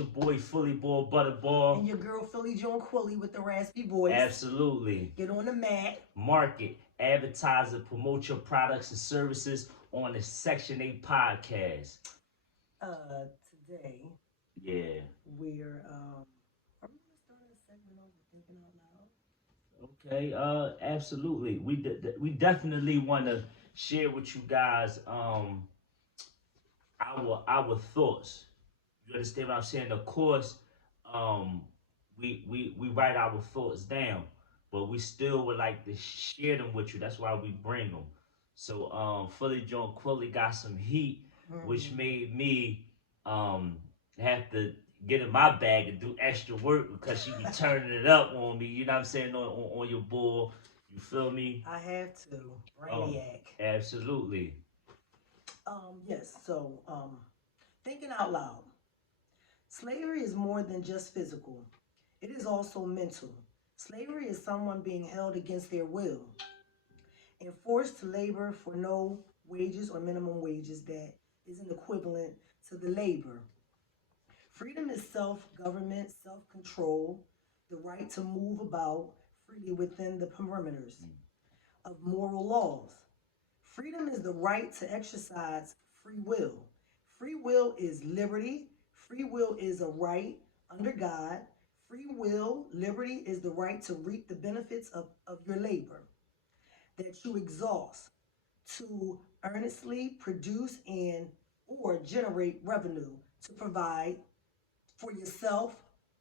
Your boy Fully Ball Butterball. And your girl Philly Jawn Quilly with the raspy voice. Absolutely. Get on the mat. Market, advertise, and promote your products and services on the Section 8 podcast. Today Yeah. we're are we gonna start a segment over thinking out loud? Okay. Absolutely. We definitely want to share with you guys our thoughts. You understand what I'm saying? Of course, um, we write our thoughts down, but we still would like to share them with you. That's why we bring them. So, Fully Jawn Quilly got some heat, which made me um have to get in my bag and do extra work because she be turning it up on me. You know what I'm saying on your bull. You feel me? I have to. Oh, Brainiac. absolutely. Yes, so thinking out loud. Slavery is more than just physical. It is also mental. Slavery is someone being held against their will and forced to labor for no wages or minimum wages that isn't equivalent to the labor. Freedom is self government, self control, the right to move about freely within the perimeters of moral laws. Freedom is the right to exercise free will. Free will is liberty. Free will is a right under God. Free will, liberty is the right to reap the benefits of your labor that you exhaust to earnestly produce and or generate revenue to provide for yourself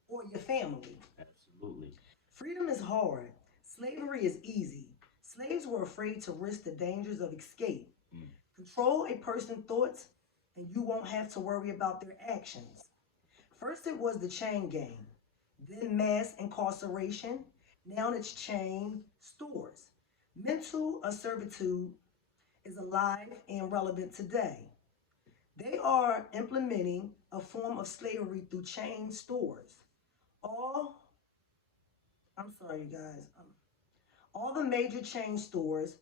or your family. Absolutely. Freedom is hard. Slavery is easy. Slaves were afraid to risk the dangers of escape. Control a person's thoughts, and you won't have to worry about their actions. First, it was the chain gang, then mass incarceration. Now it's chain stores. Mental servitude is alive and relevant today. They are implementing a form of slavery through chain stores. All, I'm sorry, you guys. All the major chain stores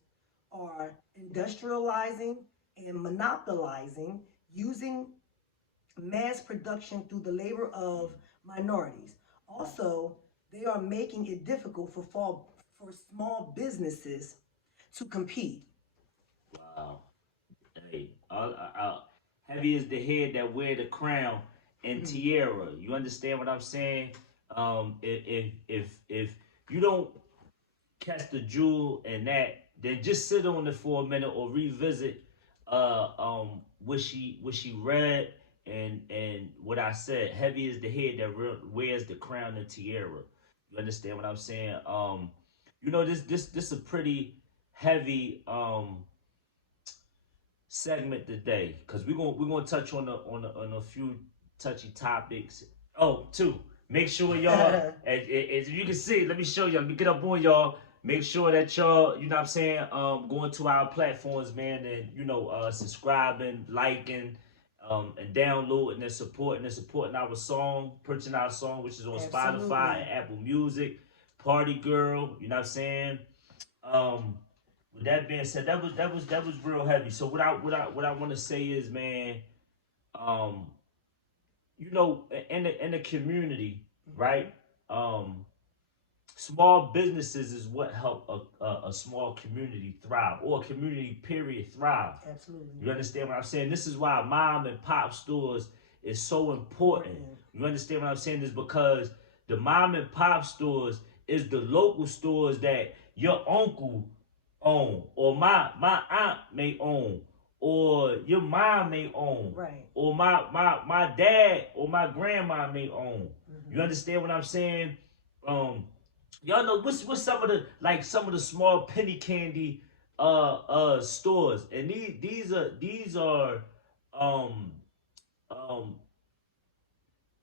are industrializing and monopolizing using mass production through the labor of minorities. Also, they are making it difficult for small businesses to compete. Wow. Hey, heavy is the head that wear the crown and tiara. You understand what I'm saying? If you don't catch the jewel in that, then just sit on it for a minute or revisit what she read and what I said. Heavy is the head that wears the crown and tiara. You understand what I'm saying? This a pretty heavy segment today because we're gonna touch on a few touchy topics. Oh, two. Make sure y'all, as you can see, let me show you. Let me get up on y'all. Make sure that y'all, you know what I'm saying, going to our platforms, man, and subscribing, liking, and downloading and supporting our song, purchasing our song, which is on Absolutely. Spotify and Apple Music. Party Girl, you know what I'm saying? Um, with that being said, that was real heavy. So what I want to say is, man, um, in the community, right? Um, Small businesses is what help a small community thrive, or a community period thrive. Absolutely. You understand what I'm saying? This is why mom and pop stores is so important. You understand what I'm saying? Is because the mom and pop stores is the local stores that your uncle own, or my aunt may own, or your mom may own, Right. or my dad or my grandma may own. You understand what I'm saying? Um, y'all know what's some of the small penny candy stores, and these are um um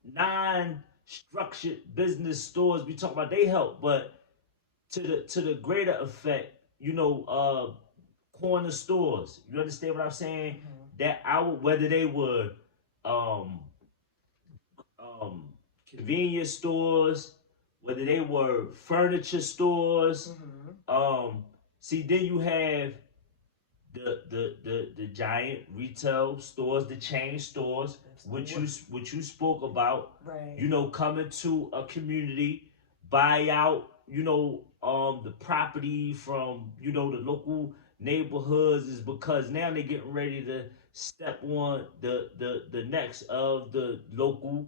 non-structured business stores. We talk about they help, but to the greater effect, corner stores. You understand what I'm saying? That our whether they were um um convenience stores, whether they were furniture stores. See, then you have the giant retail stores, the chain stores, which you spoke about, Right. you know, coming to a community, buy out, you know, the property from, you know, the local neighborhoods, is because now they're getting ready to step on the necks of the local,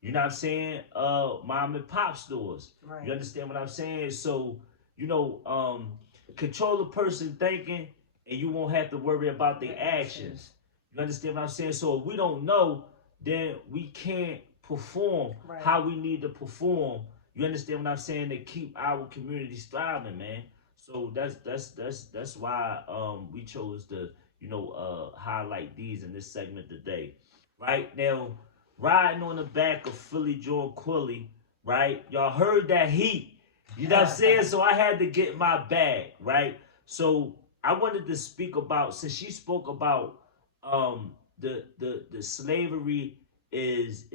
you know what I'm saying, mom and pop stores. Right. You understand what I'm saying? So, you know, control the person thinking, and you won't have to worry about their actions. You understand what I'm saying? So if we don't know, then we can't perform Right. how we need to perform. You understand what I'm saying? To keep our communities thriving, man. So that's why we chose to, you know, highlight these in this segment today. Right now, riding on the back of Philly Jawn Quilly, right? Y'all heard that heat. You know what I'm saying? So I had to get my bag, right? So I wanted to speak about, since she spoke about the slavery is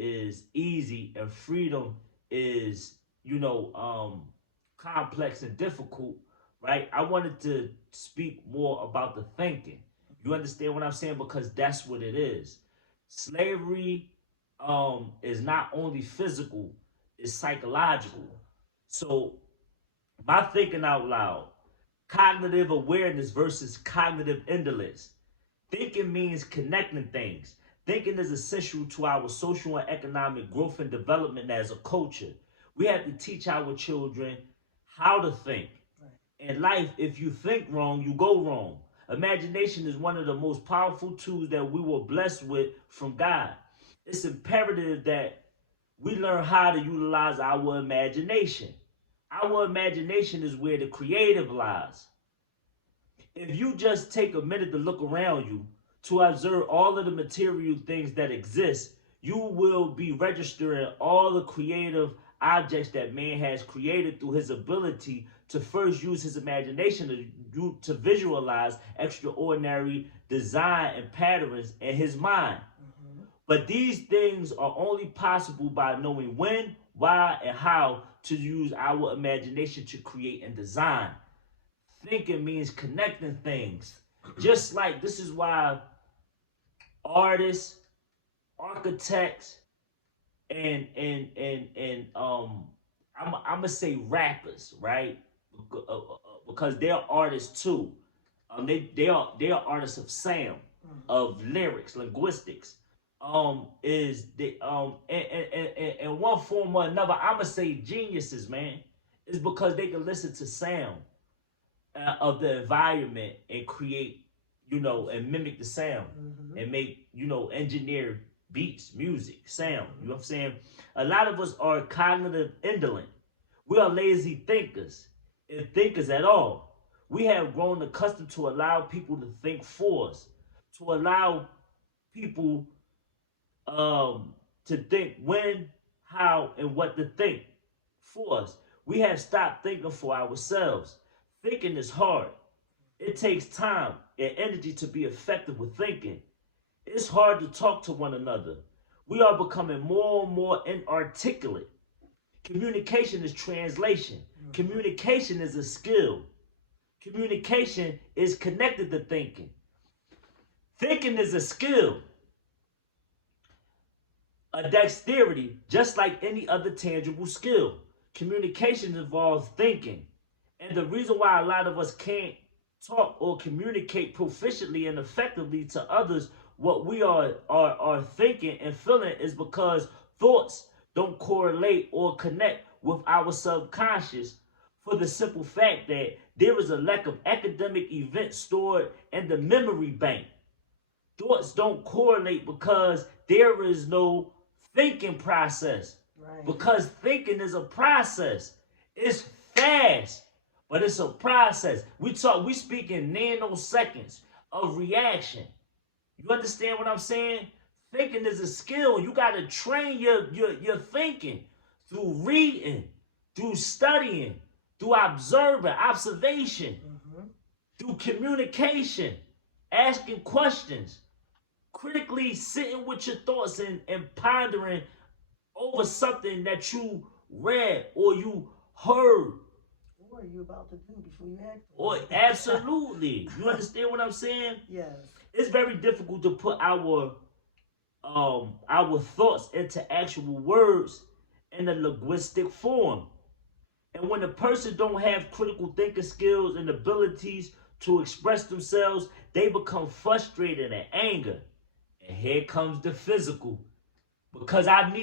easy and freedom is, you know, complex and difficult, right? I wanted to speak more about the thinking. You understand what I'm saying? Because that's what it is. Slavery is not only physical, it's psychological. So my thinking out loud, cognitive awareness versus cognitive indolence. Thinking means connecting things. Thinking is essential to our social and economic growth and development as a culture. We have to teach our children how to think. In life, if you think wrong, you go wrong. Imagination is one of the most powerful tools that we were blessed with from God. It's imperative that we learn how to utilize our imagination. Our imagination is where the creative lies. If you just take a minute to look around you, to observe all of the material things that exist, you will be registering all the creative objects that man has created through his ability to first use his imagination to visualize extraordinary design and patterns in his mind. But these things are only possible by knowing when, why, and how to use our imagination to create and design. Thinking means connecting things. Just like this is why artists, architects, and I'm gonna say rappers, right? Because they're artists too. They are artists of sound, of lyrics, linguistics. Is the in one form or another, I'm gonna say geniuses, man. Is because they can listen to sound of the environment and create, you know, and mimic the sound and make, you know, engineer beats, music, sound. You know what I'm saying? A lot of us are cognitive indolent. We are lazy thinkers, if thinkers at all. We have grown accustomed to allow people to think for us, to allow people to think when, how, and what to think for us. We have stopped thinking for ourselves. Thinking is hard. It takes time and energy to be effective with thinking. It's hard to talk to one another. We are becoming more and more inarticulate. Communication is translation. Communication is a skill. Communication is connected to thinking. Thinking is a skill, a dexterity, just like any other tangible skill. Communication involves thinking. And the reason why a lot of us can't talk or communicate proficiently and effectively to others what we are thinking and feeling is because thoughts don't correlate or connect with our subconscious, for the simple fact that there is a lack of academic events stored in the memory bank. Thoughts don't correlate because there is no thinking process. Right. Because thinking is a process. It's fast, but it's a process. We speak in nanoseconds of reaction. You understand what I'm saying? Thinking is a skill. You got to train your thinking through reading, through studying, through observation, through communication, asking questions, critically sitting with your thoughts and pondering over something that you read or you heard are you about to do before you act Or on it? absolutely. You understand what I'm saying? Yes. It's very difficult to put our thoughts into actual words in a linguistic form. And when a person don't have critical thinking skills and abilities to express themselves, they become frustrated and anger. And here comes the physical. Because I'm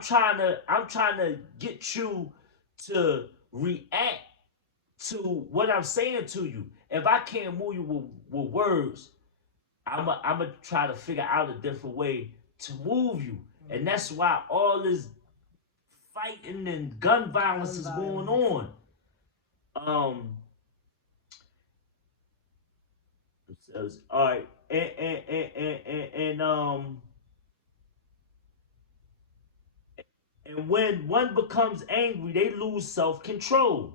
trying to get you to react to what I'm saying to you. If I can't move you with words, I'm gonna try to figure out a different way to move you. And that's why all this fighting and gun violence Gun is going violence. on. Um, all right, and when one becomes angry, they lose self control.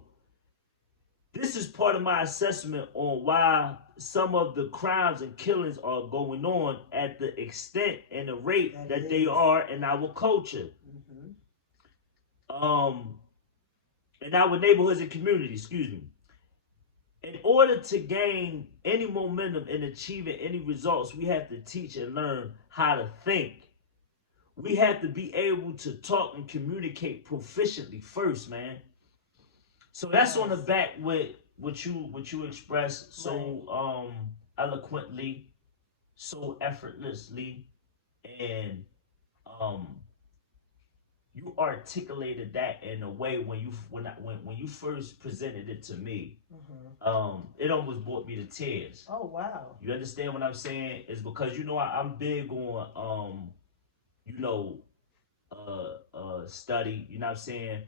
This is part of my assessment on why some of the crimes and killings are going on at the extent and the rate That that it they is. are in our culture, um, in our neighborhoods and communities. Excuse me. In order to gain any momentum in achieving any results, we have to teach and learn how to think. We have to be able to talk and communicate proficiently first, man. So that's on the Yes. back with what you expressed Right. so eloquently, so effortlessly, and um you articulated that in a way when you first presented it to me. It almost brought me to tears. Oh wow. You understand what I'm saying? It's because I'm big on you know study. You know what I'm saying?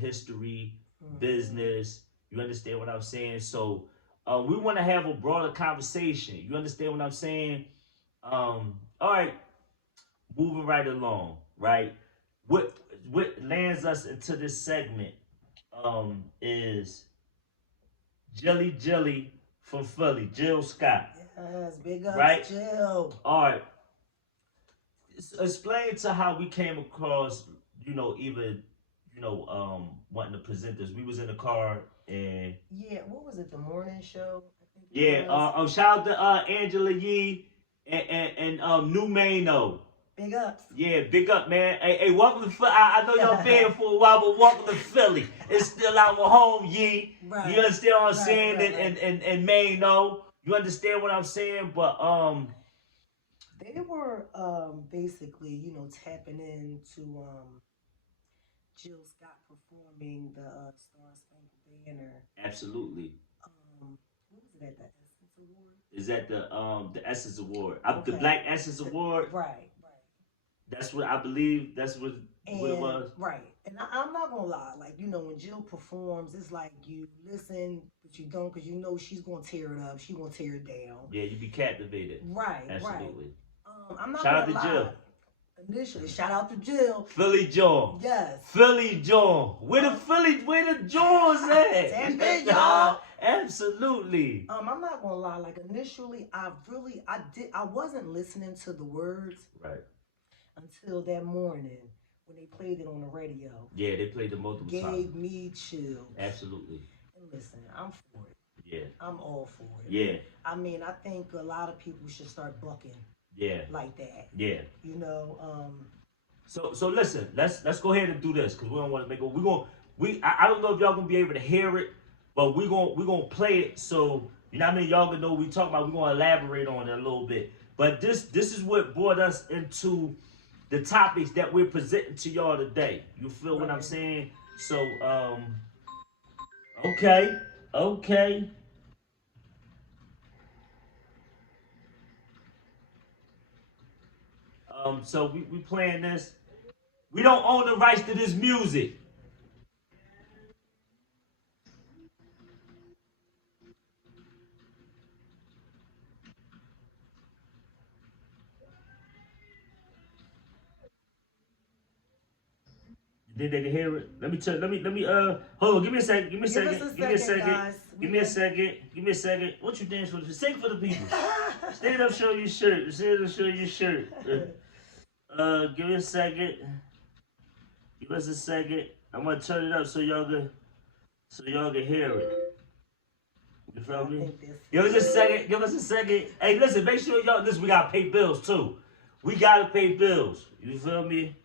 History, business. You understand what I'm saying? So we want to have a broader conversation. You understand what I'm saying? All right, moving right along. Right, what lands us into this segment is Jelly from Philly, Jill Scott. Yes. Big ups, Right. Jill. All right. Explain to how we came across, even, wanting to present this. We was in the car and Yeah. What was it? The morning show. I think it yeah, was. shout out to Angela Yee and New Mano. Big ups. Yeah, big up, man. Hey, welcome to Philly. I know y'all been for a while, but welcome to Philly. It's still our home, Yee. Right. You understand what I'm Right, saying? right, And Mano. You understand what I'm saying? But they were basically, tapping into Jill Scott performing the Star Spangle Banner. absolutely. What was it at the Essence Award? Is that the Essence Award? The Okay. Black Essence Award. Right, right. That's what I believe. That's what it And was. right. And I'm not gonna lie, like, when Jill performs, it's like you listen, but you don't, because she's gonna tear it up, she's gonna tear it down. Yeah, you be captivated. Right, right. Absolutely. I'm not Shout out gonna to lie. Jill. Initially, shout out to Jill. Philly Jawn. Yes. Philly Jawn. Where the Jawns at? Damn it, y'all. Absolutely. I'm not gonna lie. Like, initially, I wasn't listening to the words Right. until that morning when they played it on the radio. Yeah, they played the multiple Gave times. me chills. Absolutely. And listen, I'm for it. Yeah. I'm all for it. Yeah. I mean, I think a lot of people should start bucking. Yeah. Like that. Yeah. So listen, let's go ahead and do this because we don't want to make it. I don't know if y'all gonna be able to hear it, but we gonna play it so you know what I mean. Y'all gonna know what we talking about. We are gonna elaborate on it a little bit. But this is what brought us into the topics that we're presenting to y'all today. You feel what I'm saying? So okay. So we playing this. We don't own the rights to this music. You think they can hear it? Let me hold on, give me a second. Give me a second. Give me a second. Guys. Give me a second. Give me a second. What you dance for? Sing for the people. Stand up, show your shirt. Stand up, show your shirt. Give me a second. Give us a second. I'm gonna turn it up so y'all can. so y'all can hear it. You Yeah, feel I me? think this. Give us a second. Give us a second. Hey, listen. Make sure y'all. Listen, we gotta pay bills too. We gotta pay bills. You feel me?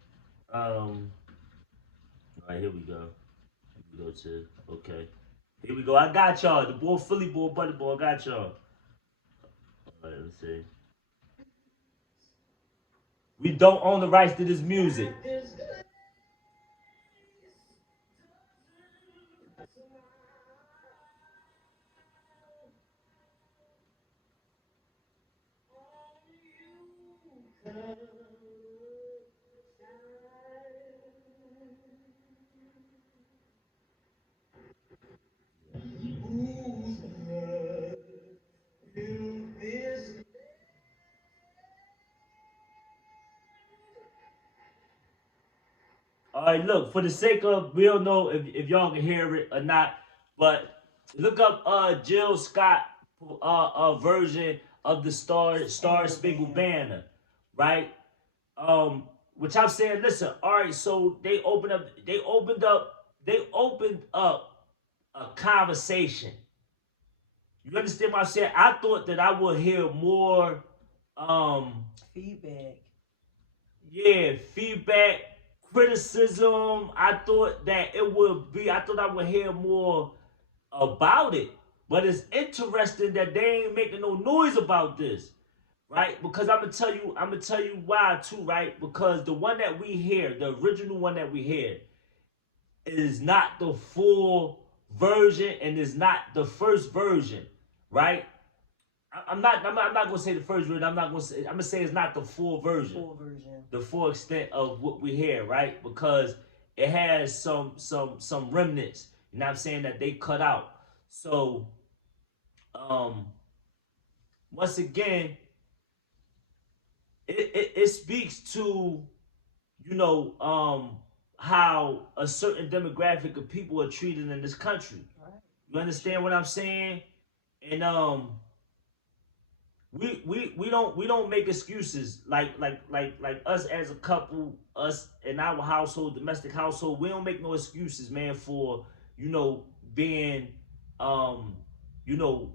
All right, here we go. Here we go to. Okay. Here we go. I got y'all. The boy Philly boy, Buddy boy. I got y'all. All right. Let's see. We don't own the rights to this music. All right, look, for the sake of, we don't know if y'all can hear it or not, but look up Jill Scott version of the Star Spangle Banner, right? Which I'm saying, listen, all right, so they opened up a conversation. You understand what I'm saying? I thought that I would hear more Feedback. yeah, feedback, criticism. I thought I would hear more about it. But it's interesting that they ain't making no noise about this, right? Because I'm gonna tell you why too, right? Because the one that we hear, the original one that we hear, is not the full version and is not the first version, right? I'm not gonna say the first version. I'm gonna say it's not the full version. Full version. The full extent of what we hear, right? Because it has some remnants. You know what I'm saying, that they cut out. So um once again, it speaks to, you know, how a certain demographic of people are treated in this country. Right. You understand what I'm saying? And we don't make excuses like us as a couple, us in our household, domestic household. We don't make no excuses, man, for, you know, being um you know,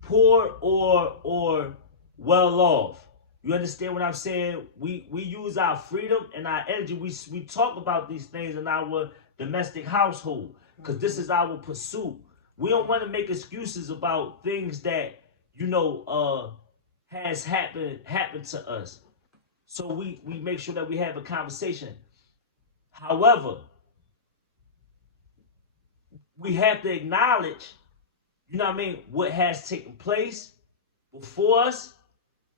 poor or well off. You understand what I'm saying? We use our freedom and our energy. We talk about these things in our domestic household because this is our pursuit. We don't want to make excuses about things that, you know, has happened to us. So we make sure that we have a conversation. However, we have to acknowledge, you know what I mean, what has taken place before us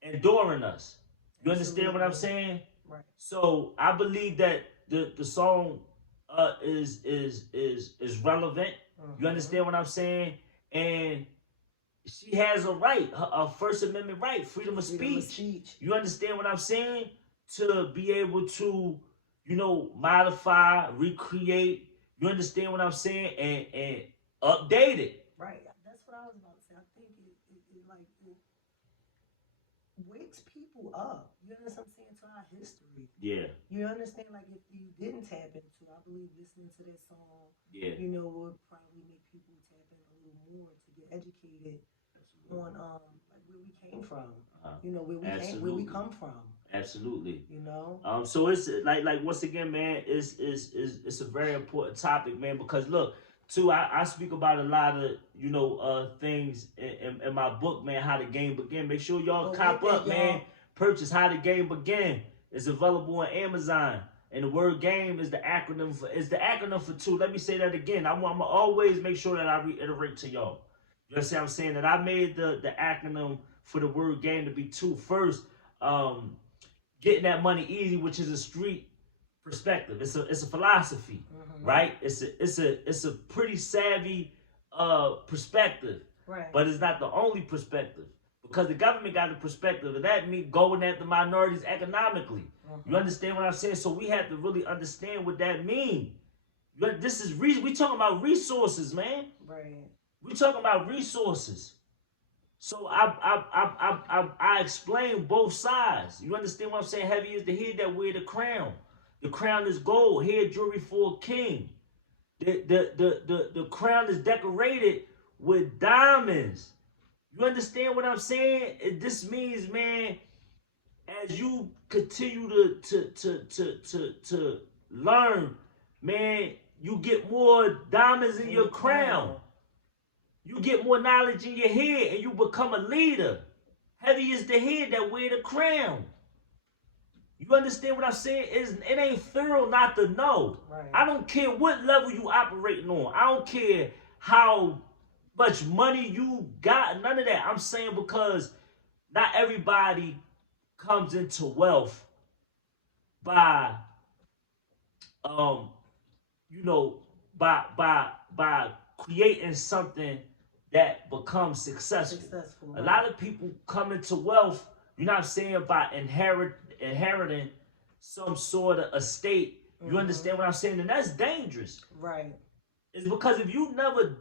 and during us. You understand what I'm saying? Right. So I believe that the song is relevant. You understand what I'm saying? And she has a right, a First Amendment right, freedom of speech. You understand what I'm saying? To be able to, you know, modify, recreate. You understand what I'm saying? And update it. Right. That's what I was about to say. I think it wakes people up. You understand what I'm saying? To our history. Yeah. You understand? Like, if you didn't tap into, I believe listening to that song, Yeah. you know, would probably make people tap in a little more to get educated on like where we came from. You know, where we come from. Absolutely. You know. So it's like once again, man, it's a very important topic, man, because look, too, I speak about a lot of, you know, things in my book, man, How the Game Begin. Make sure y'all cop up, man. Purchase How the Game Begin. It's available on Amazon. And the word game is the acronym for two. Let me say that again. I'm gonna always make sure that I reiterate to y'all. You understand what I'm saying? That I made the acronym for the word game to be two. First, getting that money easy, which is a street perspective. It's a philosophy, right? It's a pretty savvy perspective, right? But it's not the only perspective, because the government got a perspective, and that means going at the minorities economically. You understand what I'm saying? So we have to really understand what that means. This is we talking about resources, man. Right. We talking about resources. So I explain both sides. You understand what I'm saying? Heavy is the head that wear the crown. The crown is gold. Head jewelry for a king. The crown is decorated with diamonds. You understand what I'm saying? This means, man, as you continue to learn, man, you get more diamonds in In your the crown. crown. You get more knowledge in your head, and you become a leader. Heavy is the head that wear the crown. You understand what I'm saying? It ain't thorough not to know. Right. I don't care what level you operating on. I don't care how much money you got. None of that. I'm saying because not everybody comes into wealth by um you know by creating something that becomes successful. Successful. A Right. lot of people come into wealth, you know what I'm saying, by inheriting some sort of estate. You understand what I'm saying? And that's dangerous. Right. It's because if you never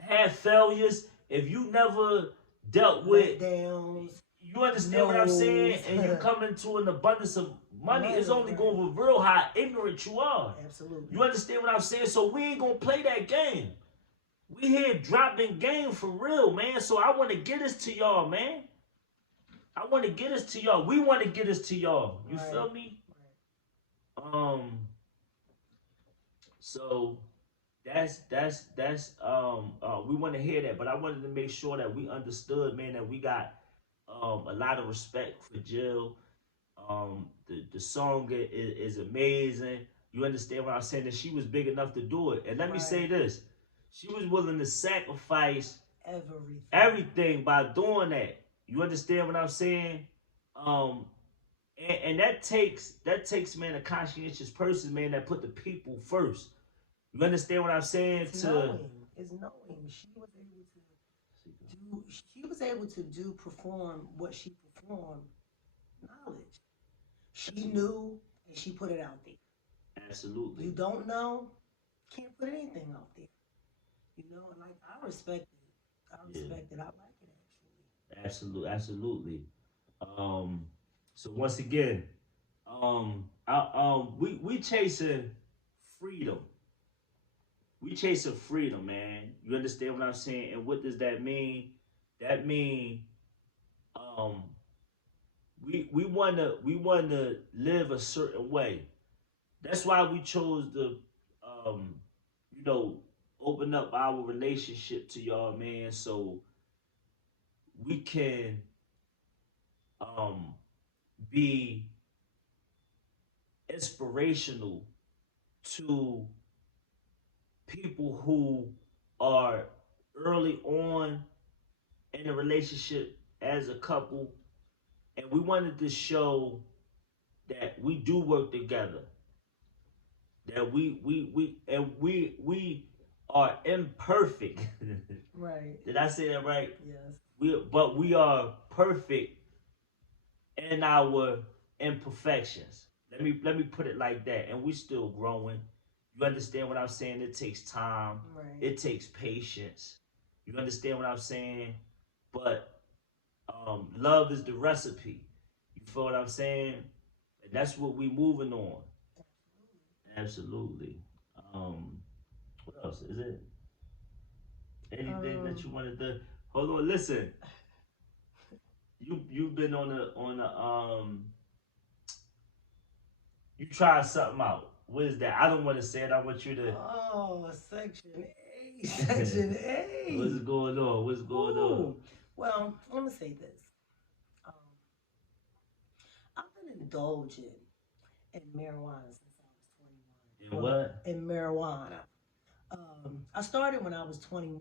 had failures, if you never dealt with, Letdowns. you understand what I'm saying, No's. and you come into an abundance of money, it's only right. going to reveal how ignorant you are. Absolutely. You understand what I'm saying? So we ain't gonna play that game. We here dropping game for real, man. So I want to get this to y'all, man. I want to get this to y'all. We want to get this to y'all. You Right. feel me? Right. So that's we want to hear that, but I wanted to make sure that we understood, man, that we got a lot of respect for Jill. The song is amazing. You understand what I'm saying? That she was big enough to do it. And let me say Right. this. She was willing to sacrifice Everything. everything by doing that. You understand what I'm saying? Um, and that takes man a conscientious person, man, that put the people first. You understand what I'm saying? It's To knowing. It's knowing. She was able to perform what she performed. Knowledge. She absolutely, knew and she put it out there. You absolutely, don't know, can't put anything out there. And like I respect it. I yeah, respect it. I like it actually. absolutely, absolutely. Um, so once again, we chasing freedom. We chasing freedom, man. You understand what I'm saying? And what does that mean? That mean um we wanna live a certain way. That's why we chose to um you know open up our relationship to y'all, man, so we can um be inspirational to people who are early on in a relationship as a couple, and we wanted to show that we do work together, that we are imperfect. Right. Did I say that right? Yes. We are perfect in our imperfections. Let me put it like that. And we still growing. You understand what I'm saying? It takes time. Right. It takes patience. You understand what I'm saying? But love is the recipe. You feel what I'm saying? And that's what we moving on. Absolutely. Um, what else is it? Anything that you Um. wanted to? Hold on, listen. You've been on a. You tried something out. What is that? I don't want to say it. I want you to. Oh, Section A. Section A. What's going on? What's going on? Ooh. Well, let me say this. Um, I've been indulging in marijuana since I was And 21. Well, what? in marijuana. I started when I was 21.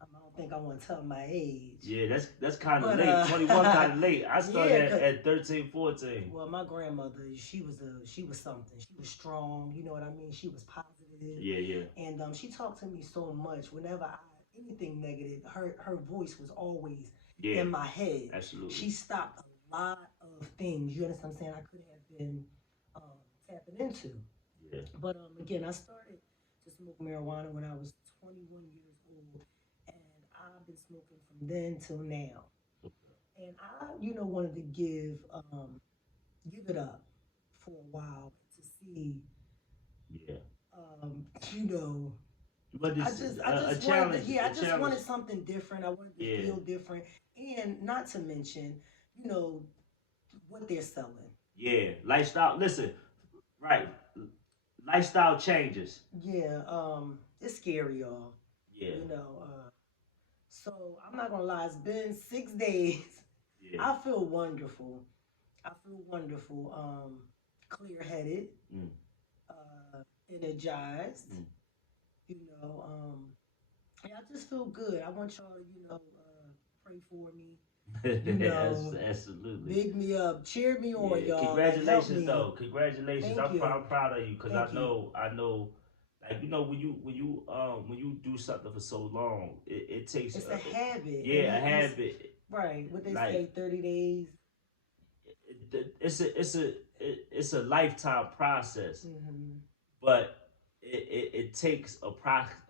I don't think I want to tell my age. Yeah, that's kind of But late. 21 kind of late. I started yeah, at 13, 14. well, my grandmother, she was something. She was strong. You know what I mean? She was positive, Yeah, yeah, and she talked to me so much. Whenever I anything negative, her voice was always yeah. in my head. Absolutely. She stopped a lot of things. You understand what I'm saying? I could have been um, tapping into. Yeah. But again, I started to smoke marijuana when I was 21 years old, and I've been smoking from then till now. And I, wanted to give it up for a while to see Yeah. You know, But I it's just I a just wanted to, challenge. yeah, A I just challenge. wanted something different. I wanted to Yeah, feel different, and not to mention, you know, what they're selling. yeah. Lifestyle. Listen, right. Lifestyle changes. Yeah, it's scary, y'all. Yeah, You know, so I'm not gonna lie, it's been 6 days. yeah. I feel wonderful. I feel wonderful. Clear headed, Mm, energized. mm. You know, yeah, I just feel good. I want y'all to, pray for me. You know, Absolutely. big me up, cheer me on, Yeah. y'all. Like, help Congratulations, me. though. Congratulations. Thank you. I'm proud of you because Thank you. I know, like when you do something for so long, it takes It's a habit, and yeah, a it's habit. right. What they Like say, 30 days. it's a lifetime process, Hmm. but it takes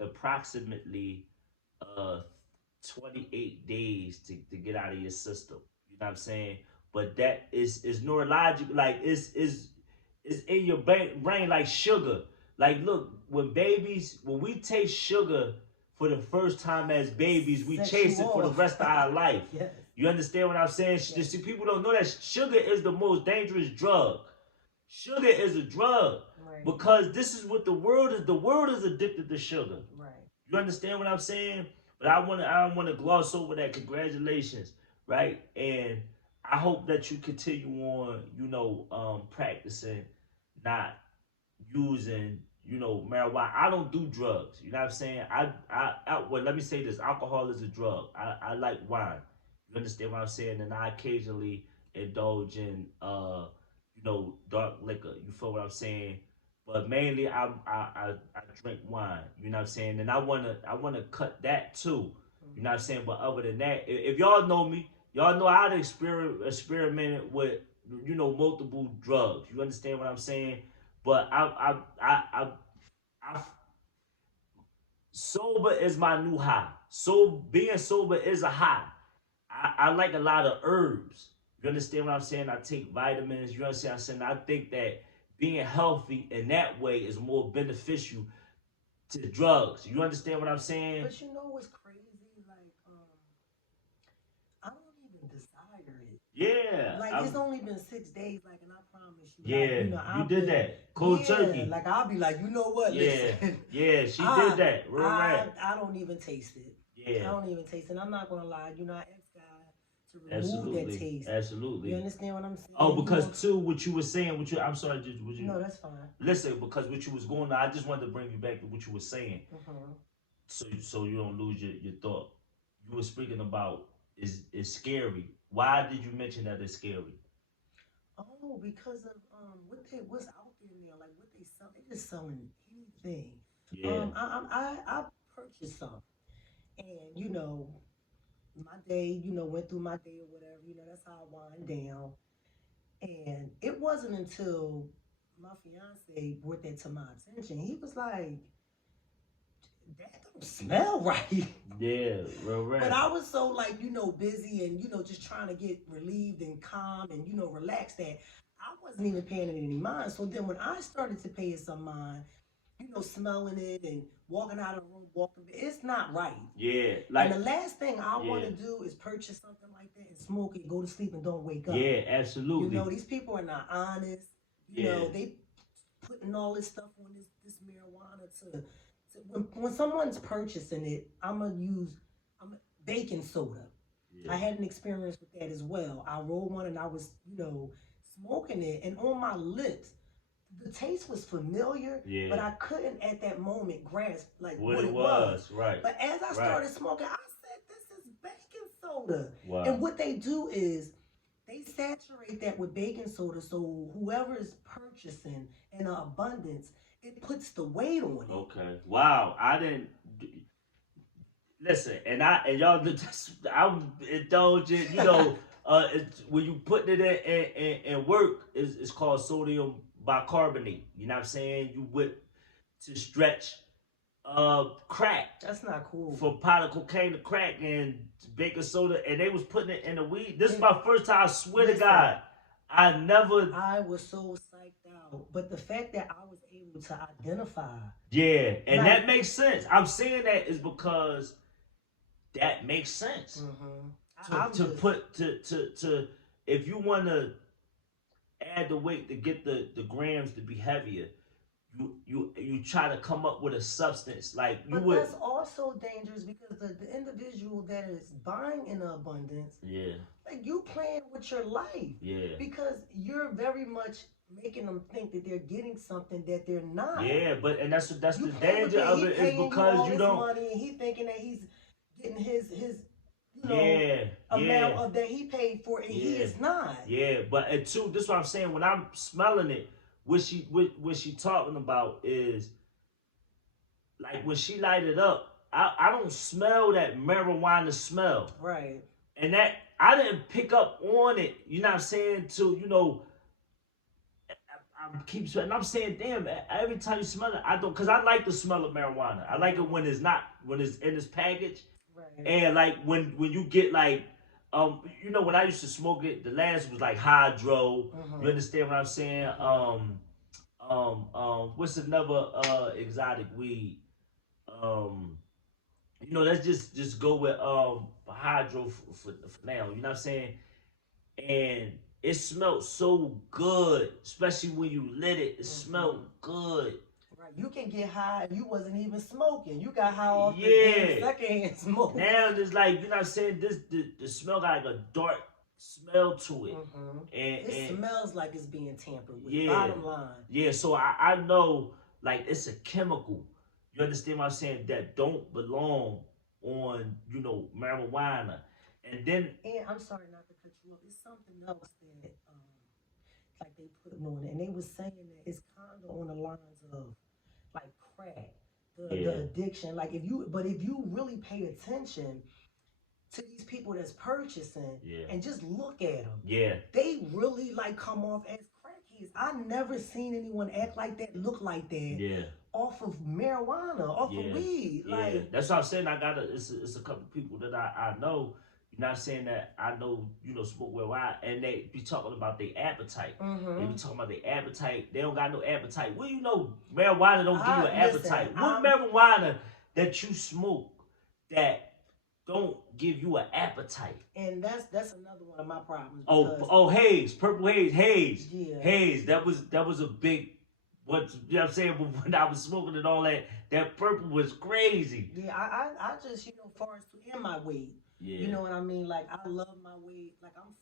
approximately uh 28 days to get out of your system. You know what I'm saying? But that is neurological, like it's in your brain like sugar. Like look, when we taste sugar for the first time as babies, we Set you chase it for the off. rest of our life. Yes. You understand what I'm saying? Yes. See, people don't know that sugar is the most dangerous drug. Sugar is a drug Right. because this is what the world is. The world is addicted to sugar. Right. You understand what I'm saying? But I don't want to gloss over that. Congratulations, right? And I hope that you continue on, practicing, not using, marijuana. I don't do drugs. You know what I'm saying? Well, let me say this: alcohol is a drug. I like wine. You understand what I'm saying? And I occasionally indulge in, dark liquor. You feel what I'm saying? But mainly, I drink wine. You know what I'm saying? And I wanna cut that too. You know what I'm saying? But other than that, if y'all know me, y'all know I'd experimented with multiple drugs. You understand what I'm saying? But I sober is my new high. So being sober is a high. I like a lot of herbs. You understand what I'm saying? I take vitamins. You understand what I'm saying? I think that being healthy in that way is more beneficial to drugs. You understand what I'm saying? But you know what's crazy? Like, I don't even desire it. Yeah, Like, it's only been 6 days. Like, and I promise you, like, yeah. You I've did been, that cold yeah. turkey. Like, I'll be like, you know what? Yeah, Listen, yeah. She did I, that. Real I, rap. I don't even taste it. I Yeah, don't even taste it. I'm not gonna lie. I asked God to remove that absolutely, taste. You absolutely. understand what I'm Oh, saying? because too, what you were saying, I'm sorry, just what you No, that's fine. listen, because what you was going on, I just wanted to bring you back to what you were saying, Hmm. so you don't lose your thought. You were speaking about is scary. Why did you mention that it's scary? Oh, because of what's out there now, like what they sell, they just selling anything. Yeah, I purchased some, and my day, went through my day or whatever. That's how I wind down. And it wasn't until my fiance brought that to my attention. He was like, "That don't smell right." yeah, real But rap. I was so like, busy and just trying to get relieved and calm and relaxed that I wasn't even paying it any mind. So then when I started to pay it some mind, smelling it and walking out of the room, it's not right. Yeah, And the like last thing I want yeah, to do is purchase something like that and smoke it, go to sleep and don't wake up. yeah, absolutely. These people are not honest. Yeah, They putting all this stuff on this marijuana when someone's purchasing it, I'm baking soda. I yeah, had an experience with that as well. I rolled one and I was, smoking it, and on my lips, the taste was familiar, but yeah. I couldn't at that moment grasp like What what it it was. was, right, But as I right. started smoking, I said, "This is baking soda." And Wow. what they do is they saturate that with baking soda, so whoever is purchasing in an abundance, it puts the weight on it. Okay. Wow. I didn't listen, and y'all just I'm indulging. When you put it in work, it's called sodium bicarbonate. You know what I'm saying? You whip to stretch crack That's not cool. from powder cocaine to crack and baking soda, and they was putting it in the weed. This is And my first time. I swear to listen, God, I never. I was so psyched out. But the fact that I was able to identify, Yeah, and like, that makes sense. I'm saying that is because that makes sense. I'm To just put to if you want to add the weight to get the grams to be heavier, you try to come up with a substance like you but would. that's also dangerous because the individual that is buying in abundance, Yeah, like you playing with your life yeah, because you're very much making them think that they're getting something that they're not. yeah. But and that's You the playing with danger that of he it is paying you because all you this don't. money and he thinking that he's getting his Yeah, amount yeah, of that he paid for and he yeah, is not. yeah. But and two, this is what I'm saying. When I'm smelling it, what she talking about is like when she light it up. I don't smell that marijuana smell. Right. And that I didn't pick up on it. You know what I'm saying? To I keep smelling. I'm saying, damn. Every time you smell it, I don't, cause I like the smell of marijuana. I like it when it's not, when it's in this package, Right. and like when you get like, when I used to smoke it, the last was like hydro. You understand what I'm saying? What's another exotic weed? Um, let's just go with hydro for now. You know what I'm saying? And it smelled so good, especially when you lit it. It smelled good. Right. You can get high and you wasn't even smoking. You got high off the damn Yeah. secondhand smoke. Now it's like, you know what I'm saying? The smell got like a dark smell to it. It smells like it's being tampered with. Yeah. Bottom line. Yeah, so I know like it's a chemical. You understand what I'm saying? That don't belong on, marijuana. And then And I'm sorry not to cut you off. It's something else that like they put on it, and they was saying that it's kind of on the lines of like crack, the addiction. Like if you really pay attention to these people that's purchasing and just look at them, they really like come off as crackheads. I never seen anyone act like that, look like that. Off of marijuana, off of weed. Like that's what I'm saying. It's a couple people that I know. You know what I'm saying, that I know, smoke where I, and they be talking about their appetite. They be talking about their appetite. They don't got no appetite. Well, marijuana don't give you an appetite. What marijuana that you smoke that don't give you an appetite? And that's another one of my problems. Haze, purple haze. Yeah. Haze. That was a big, you know what I'm saying? But when I was smoking and all that purple was crazy. Yeah, I just, far as in my weight. Yeah. You know what I mean? Like I love my weight. Like I'm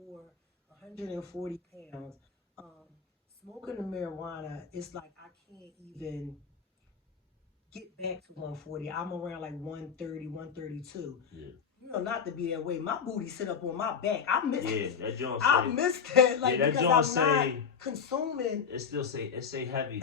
5'4", 140 pounds. Smoking the marijuana, it's like I can't even get back to 140. I'm around like 130, 132. Yeah. Not to be that way. My booty sit up on my back. I miss that John I missed that. Like that because I'm not consuming. It say heavy.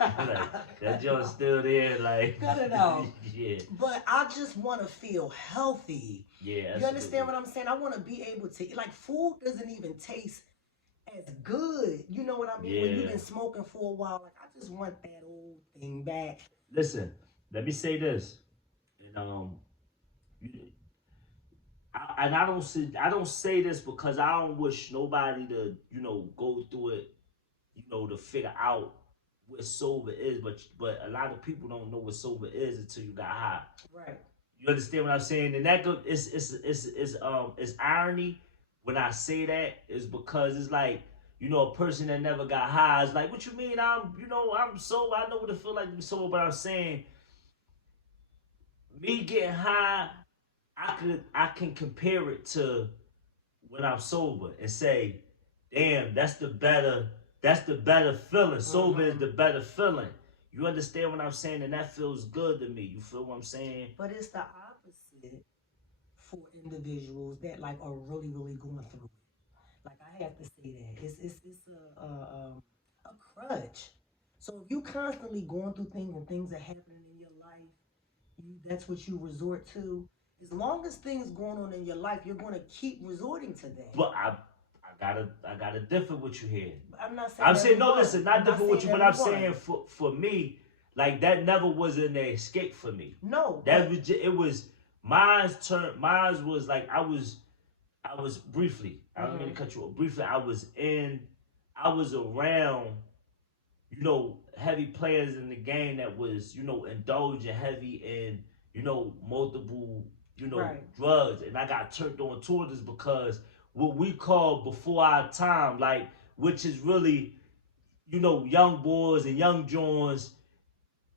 Like, that John's still there. Like cut it out. Yeah. But I just want to feel healthy. Yeah. You understand what I'm saying? I want to be able to, like, food doesn't even taste as good. You know what I mean? When you've been smoking for a while, like I just want that old thing back. Listen, let me say this, and I don't say this because I don't wish nobody to go through it, to figure out what sober is, but a lot of people don't know what sober is until you got high. Right. You understand what I'm saying? And that it's irony when I say that, is because it's like, a person that never got high is like, what you mean? I'm sober. I know what it feel like to be sober, but I'm saying, me getting high, I can compare it to when I'm sober and say, damn, that's the better feeling. Sober is the better feeling. You understand what I'm saying? And that feels good to me. You feel what I'm saying? But it's the opposite for individuals that like are really, really going through it. Like I have to say that it's a crutch. So if you constantly going through things and things are happening in your life, that's what you resort to. As long as things going on in your life, you're going to keep resorting to that. But I gotta differ with you here. I'm not saying. I'm saying no. Listen, not differ with you, but I'm saying for me, like that never was an escape for me. No, that was it was mine's turn. Mine's was like I was briefly. I don't mean to cut you off. Briefly, I was in I was around, heavy players in the game that was, indulging heavy in, multiple, Right. drugs. And I got turned on towards this because what we call before our time, like, which is really, young boys and young Johns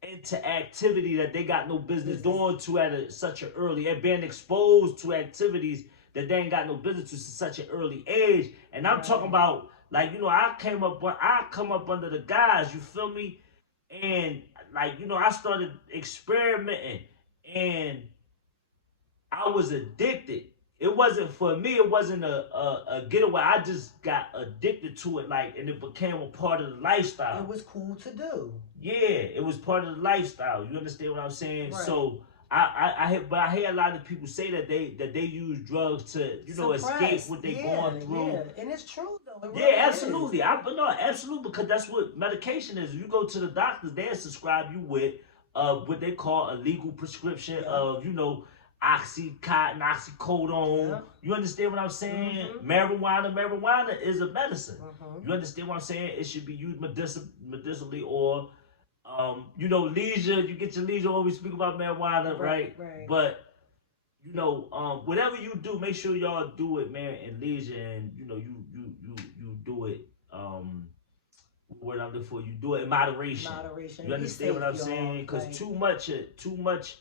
into activity that they got no business Business. doing to at such an early age, being exposed to activities that they ain't got no business to such an early age. And I'm talking Right. about, like, I come up under the guys, you feel me? And like, I started experimenting, and I was addicted. It wasn't for me. It wasn't a getaway. I just got addicted to it, like, and it became a part of the lifestyle. It was cool to do. Yeah, it was part of the lifestyle. You understand what I'm saying? Right. So I hear a lot of people say that they use drugs to escape Suppress. what they Yeah, going through. yeah. And it's true though. It Yeah, really absolutely. is. But no, absolutely, because that's what medication is. You go to the doctors, they'll subscribe you with what they call a legal prescription Yeah. of oxycontin, oxycodone. Yeah. You understand what I'm saying? Mm-hmm. Marijuana is a medicine. Mm-hmm. You understand what I'm saying? It should be used medicinally, or leisure. You get your leisure when we speak about marijuana, right? Right. But whatever you do, make sure y'all do it, man, in leisure, and you do it. What I'm looking for, you do it in moderation. Moderation. You understand what I'm saying? Because like, too much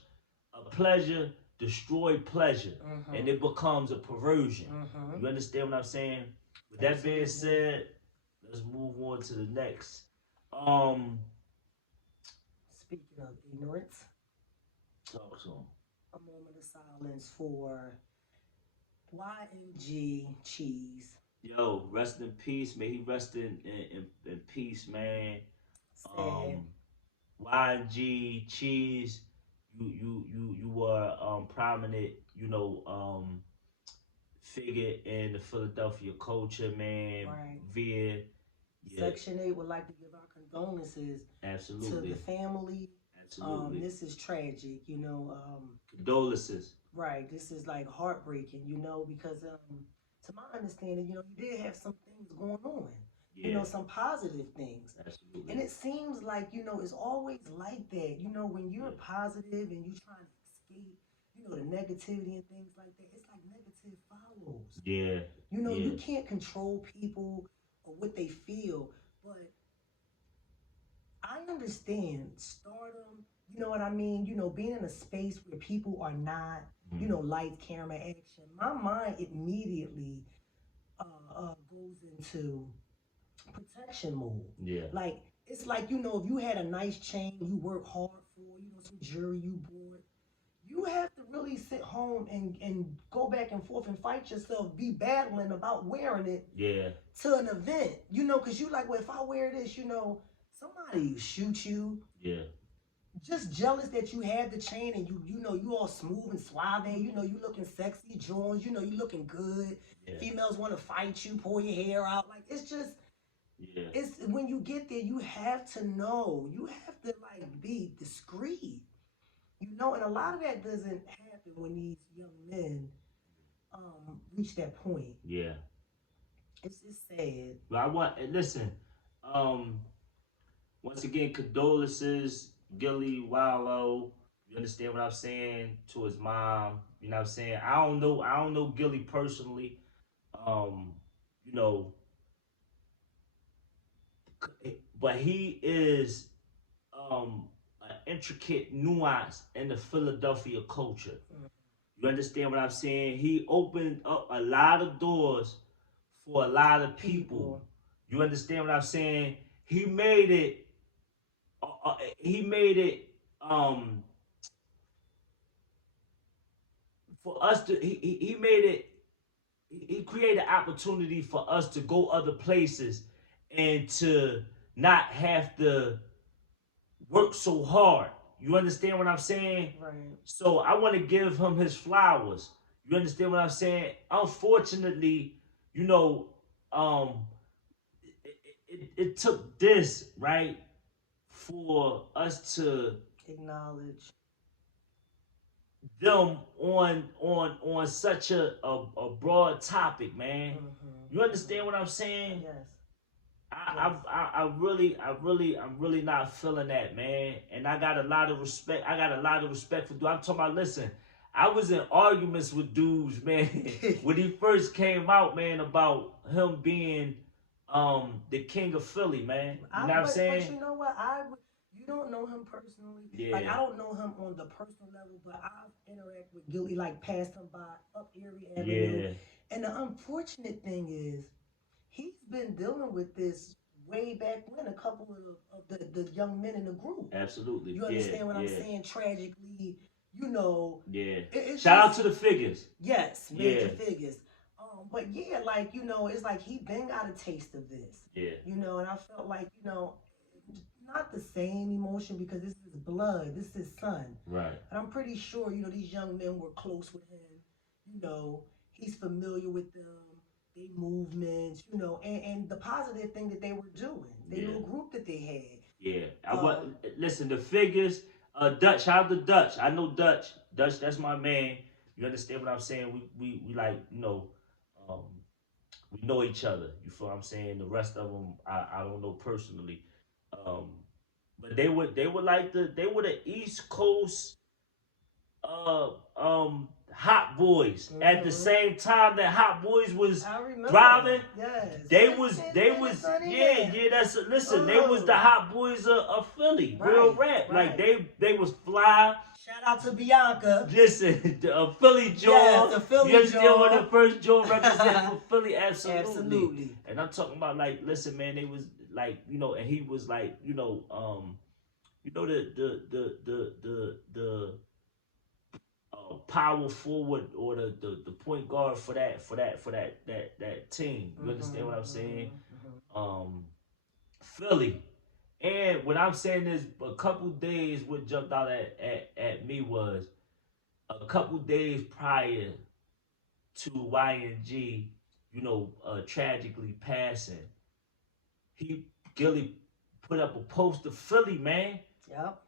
pleasure destroy pleasure, and it becomes a perversion. Mm-hmm. You understand what I'm saying? With that being said, let's move on to the next. Speaking of ignorance, Talk to him. a moment of silence for YNG Cheese. Yo, rest in peace. May he rest in peace, man. Sad. YNG Cheese, you were prominent, figure in the Philadelphia culture, man. Right. Via Section 8 would like to give our condolences absolutely to the family. Absolutely. This is tragic, Condolences. Right. This is like heartbreaking, because to my understanding, you did have some things going on. Yeah. Some positive things. Absolutely. And it seems like, it's always like that. When you're positive and you're trying to escape, the negativity and things like that, it's like negative follows. Yeah. You can't control people or what they feel, but I understand stardom, you know what I mean? Being in a space where people are not, lights, camera, action. My mind immediately goes into protection mode. Yeah. Like, it's like, if you had a nice chain you work hard for, some jewelry you bought, you have to really sit home and go back and forth and fight yourself, be battling about wearing it to an event, because you like, well, if I wear this, somebody shoot you. Yeah. Just jealous that you had the chain and you all smooth and suave, you looking sexy, Johns, you looking good. Yeah. Females want to fight you, pull your hair out. Like, it's just, it's when you get there, you have to know, you have to like be discreet, and a lot of that doesn't happen when these young men reach that point. Yeah. It's sad. But listen, once again, condolences, Gilly Wallow. You understand what I'm saying? To his mom. You know what I'm saying? I don't know Gilly personally. Um, you know, but he is an intricate nuance in the Philadelphia culture. You understand what I'm saying? He opened up a lot of doors for a lot of people. You understand what I'm saying? He made it. He made it for us to. He made it. He created opportunity for us to go other places and to not have to work so hard. You understand what I'm saying? Right. So I want to give him his flowers. You understand what I'm saying? Unfortunately, it took this, right, for us to acknowledge them on such a broad topic, man. You understand what I'm saying? Yes. I'm really not feeling that, man. And I got a lot of respect. I got a lot of respect for dude. I'm talking about, listen, I was in arguments with dudes, man, when he first came out, man, about him being the king of Philly, man. You know what I'm saying? But you know what? You don't know him personally. Like Yeah, I don't know him on the personal level, but I've interacted with Gilly, like passed him by up Erie Avenue. yeah, And the unfortunate thing is, he's been dealing with this way back when a couple of the young men in the group. absolutely. You Yeah, understand what I'm yeah, saying? Tragically, you know, yeah. it's Shout out just to the figures. yes, Yeah, major figures. But yeah, like you know, it's like he been got a taste of this, yeah, you know, and I felt like you know, not the same emotion because this is blood, this is son, right. and I'm pretty sure you know these young men were close with him, you know, he's familiar with them, their movements, you know, and the positive thing that they were doing, their Yeah. little group that they had. Yeah, I Um, want listen. The figures, Dutch. Shout out to Dutch. I know Dutch. Dutch, that's my man. You understand what I'm saying? We like um, we know each other. You feel what I'm saying? The rest of them, I don't know personally. Um, but they were the East Coast uh Hot Boys. At the mhm. same time that Hot Boys was I remember. thriving, Yes. they was yeah, that's listen, they was the Oh, Hot Boys of Philly, real right, rap. Like right. they was fly. Shout out to Bianca. Listen, Philly Yes, Jawn. the You Philly understand what Jaw. the first Jawn represented for Philly? Absolutely. Absolutely. And I'm talking about like, listen, man, they was like, and he was like, the power forward or the point guard for that team. You understand what I'm saying? Um, Philly. And what I'm saying is a couple days what jumped out at me was a couple days prior to YNG, tragically passing, he Gilly put up a post of Philly, man. Yep.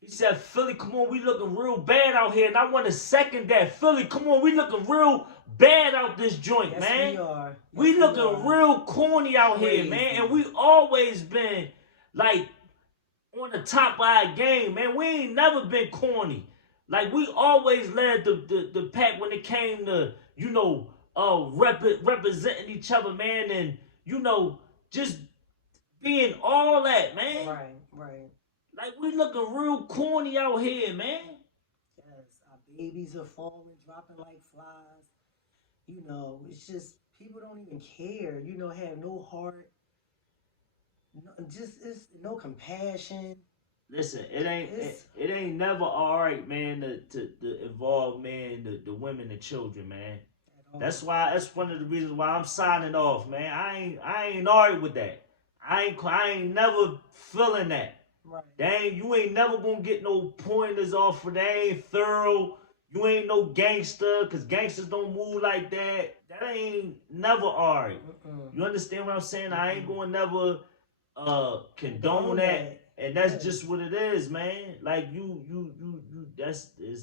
He said, Philly, come on, we looking real bad out here. And I want to second that. Philly, come on, we looking real bad out this joint, Yes, man. we are. Yes, We we looking are. real corny out here, Crazy. man. And we always been like on the top of our game, man. We ain't never been corny. Like we always led the pack when it came to, representing each other, man, and just being all that, man. Right, right. Like we looking real corny out here, man. Yes, our babies are falling, dropping like flies. You know, it's just people don't even care. You know, have no heart. No, just it's no compassion. Listen, it ain't It's it ain't never all right, man, to involve, man, the women and children, man. at all. That's one of the reasons why I'm signing off, man. I ain't all right with that. I ain't never feeling that. Right. You ain't never gonna get no pointers off of that. Ain't thorough. You ain't no gangster, cause gangsters don't move like that. That ain't never alright. Mm-mm. You understand what I'm saying? I ain't Mm-mm. gonna never condone that. And that's Yes. just what it is, man. Like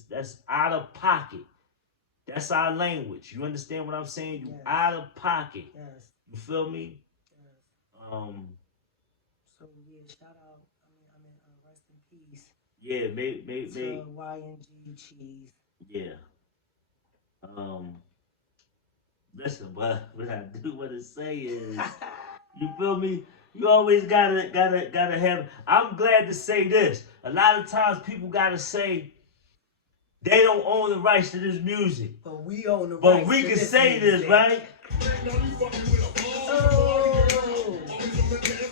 that's out of pocket. That's our language. You understand what I'm saying? You Yes. out of pocket. Yes. You feel me? Yes. Um, So yeah, shout out. Rest in peace yeah, may, to YNG Cheese. yeah. Um, listen, but what I do want to say is, you feel me? You always gotta have. I'm glad to say this. A lot of times people gotta say they don't own the rights to this music, But we own the but rights we to can this say this, music. right?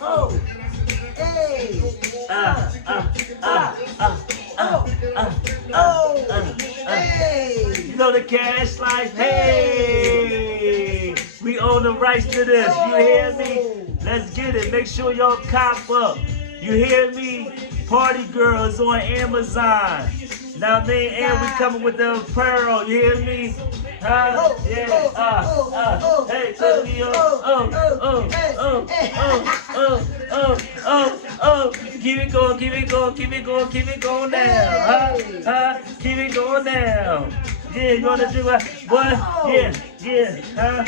Oh, oh, hey, oh, hey. You know the cash life. Hey, we own the rights to this. You hear me? Let's get it. Make sure y'all cop up. You hear me? Party Girls on Amazon. Now I mean, and we coming with the apparel. You hear me? Huh? Yeah. Hey, turn me up. Keep it going, keep it going, keep it going, keep it going now. Keep it going now. Yeah, you wanna do what? Yeah, yeah.